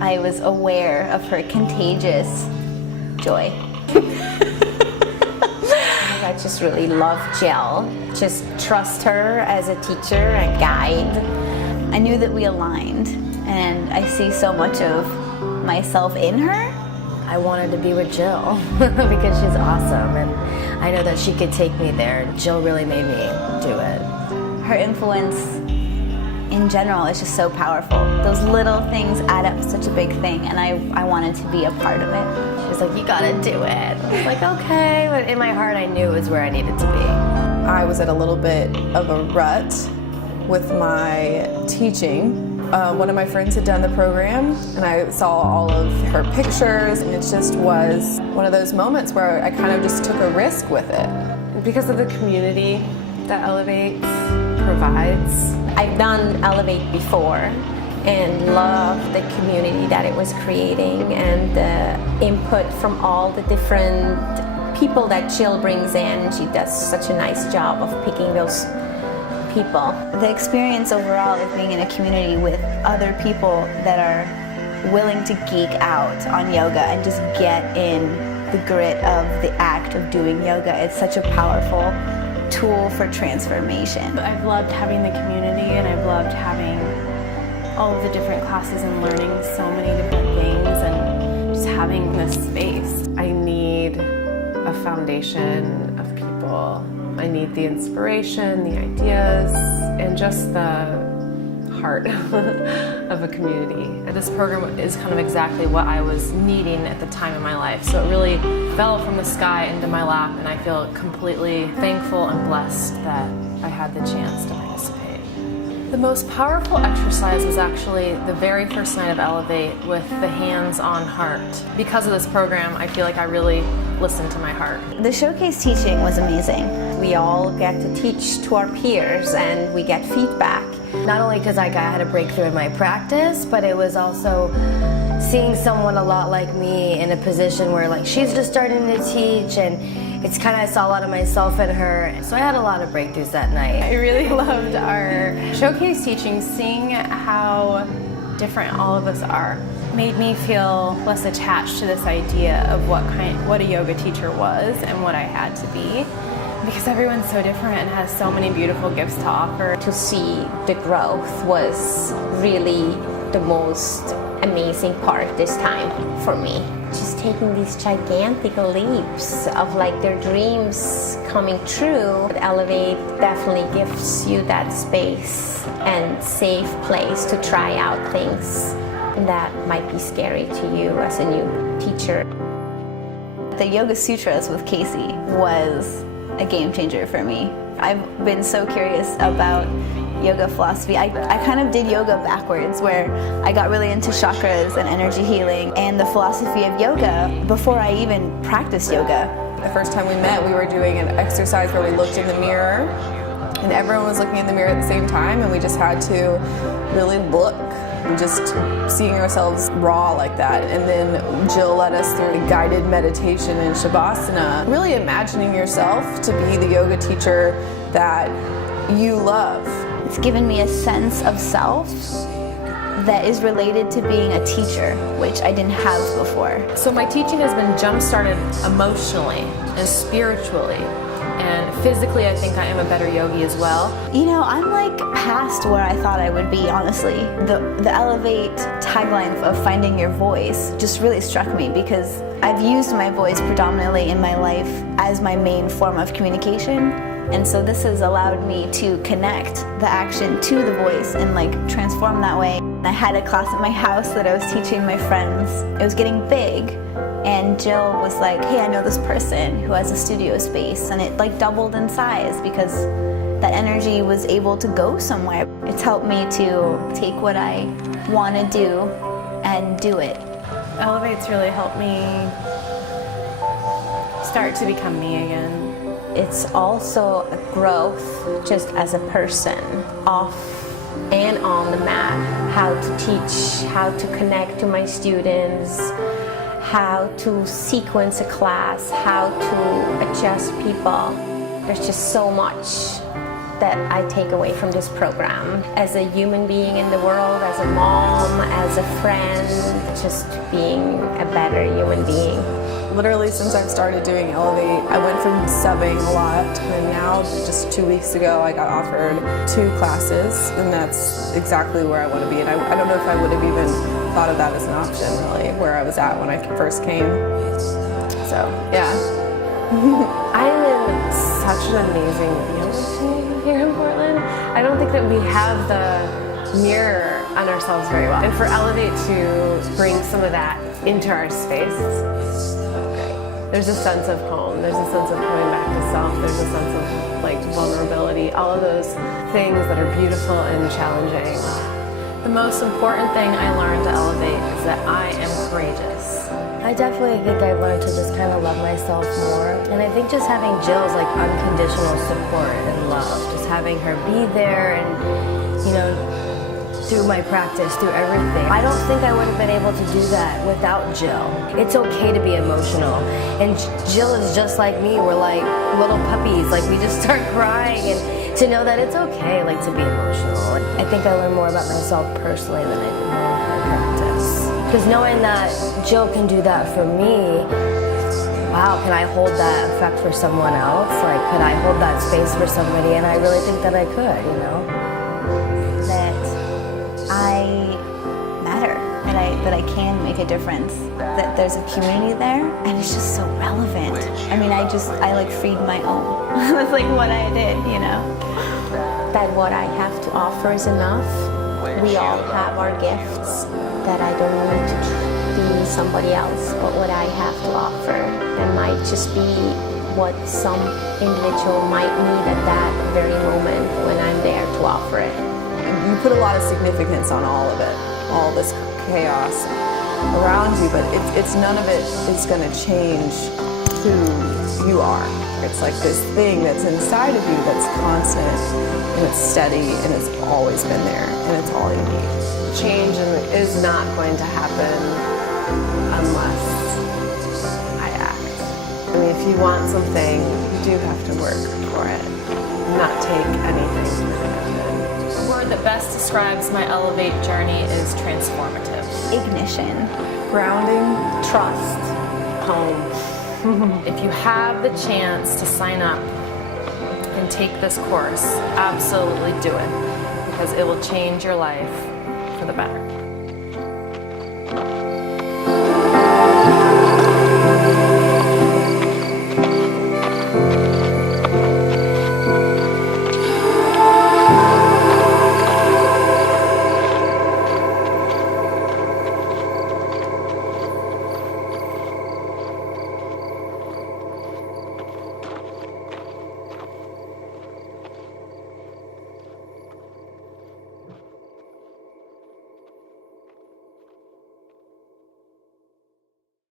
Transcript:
I was aware of her contagious joy. I just really love Jill. Just trust her as a teacher and guide. I knew that we aligned, and I see so much of myself in her. I wanted to be with Jill because she's awesome, and I know that she could take me there. Jill really made me do it. Her influence in general is just so powerful. Those little things add up to such a big thing, and I wanted to be a part of it. She was like, you gotta do it. I was like, okay, but in my heart I knew it was where I needed to be. I was at a little bit of a rut with my teaching. One of my friends had done the program, and I saw all of her pictures, and it just was one of those moments where I kind of just took a risk with it. Because of the community that Elevate provides. I've done Elevate before and love the community that it was creating and the input from all the different people that Jill brings in. She does such a nice job of picking those people. The experience overall of being in a community with other people that are willing to geek out on yoga and just get in the grit of the act of doing yoga, it's such a powerful tool for transformation. I've loved having the community, and I've loved having all of the different classes and learning so many different things and just having this space. I need a foundation of people. I need the inspiration, the ideas, and just the heart of a community. And this program is kind of exactly what I was needing at the time in my life. So it really fell from the sky into my lap, and I feel completely thankful and blessed that I had the chance to participate. The most powerful exercise was actually the very first night of Elevate with the hands-on heart. Because of this program, I feel like I really listened to my heart. The showcase teaching was amazing. We all get to teach to our peers and we get feedback. Not only because I had a breakthrough in my practice, but it was also seeing someone a lot like me in a position where like she's just starting to teach, and it's kind of, I saw a lot of myself in her. So I had a lot of breakthroughs that night. I really loved our showcase teaching. Seeing how different all of us are made me feel less attached to this idea of what a yoga teacher was and what I had to be. Because everyone's so different and has so many beautiful gifts to offer. To see the growth was really the most amazing part this time for me. Just taking these gigantic leaps of like their dreams coming true. Elevate definitely gives you that space and safe place to try out things that might be scary to you as a new teacher. The Yoga Sutras with Casey was a game changer for me. I've been so curious about yoga philosophy. I kind of did yoga backwards, where I got really into chakras and energy healing and the philosophy of yoga before I even practiced yoga. The first time we met, we were doing an exercise where we looked in the mirror, and everyone was looking in the mirror at the same time, and we just had to really look. Just seeing ourselves raw like that. And then Jill led us through a guided meditation in Shavasana. Really imagining yourself to be the yoga teacher that you love. It's given me a sense of self that is related to being a teacher, which I didn't have before. So my teaching has been jump-started emotionally and spiritually. And physically, I think I am a better yogi as well. You know, I'm like past where I thought I would be, honestly. The Elevate tagline of finding your voice just really struck me, because I've used my voice predominantly in my life as my main form of communication. And so this has allowed me to connect the action to the voice and like transform that way. I had a class at my house that I was teaching my friends. It was getting big. And Jill was like, hey, I know this person who has a studio space, and it like doubled in size because that energy was able to go somewhere. It's helped me to take what I want to do and do it. Elevate's really helped me start to become me again. It's also a growth just as a person, off and on the mat, how to teach, how to connect to my students, how to sequence a class, how to adjust people. There's just so much that I take away from this program. As a human being in the world, as a mom, as a friend, just being a better human being. Literally since I've started doing Elevate, I went from subbing a lot, and now just 2 weeks ago I got offered 2 classes, and that's exactly where I want to be. And I don't know if I would have even thought of that as an option, really, where I was at when I first came. So, yeah. I'm in such an amazing yoga team here in Portland. I don't think that we have the mirror on ourselves very well. And for Elevate to bring some of that into our space, there's a sense of home, there's a sense of coming back to self, there's a sense of like vulnerability, all of those things that are beautiful and challenging. The most important thing I learned to Elevate is that I am courageous. I definitely think I've learned to just kind of love myself more. And I think just having Jill's like unconditional support and love, just having her be there and, you know, through my practice, through everything. I don't think I would have been able to do that without Jill. It's okay to be emotional. And Jill is just like me. We're like little puppies. Like we just start crying, and to know that it's okay like to be emotional. I think I learned more about myself personally than I did more in my practice. Because knowing that Jill can do that for me, wow, can I hold that effect for someone else? Like, could I hold that space for somebody? And I really think that I could, you know? That I matter, that I can make a difference, that there's a community there, and it's just so relevant. I mean, I like freed my own. That's like what I did, you know? That what I have to offer is enough. We all have our gifts, that I don't need to be somebody else, but what I have to offer. That might just be what some individual might need at that very moment when I'm there to offer it. You put a lot of significance on all of it, all this chaos around you, but it's none of it is going to change who you are. It's like this thing that's inside of you that's constant, and it's steady, and it's always been there, and it's all you need. Change is not going to happen unless I act. I mean, if you want something, you do have to work for it, not take anything for granted. The word that best describes my Elevate journey is transformative. Ignition. Grounding, Trust. Home. If you have the chance to sign up and take this course, absolutely do it, because it will change your life for the better.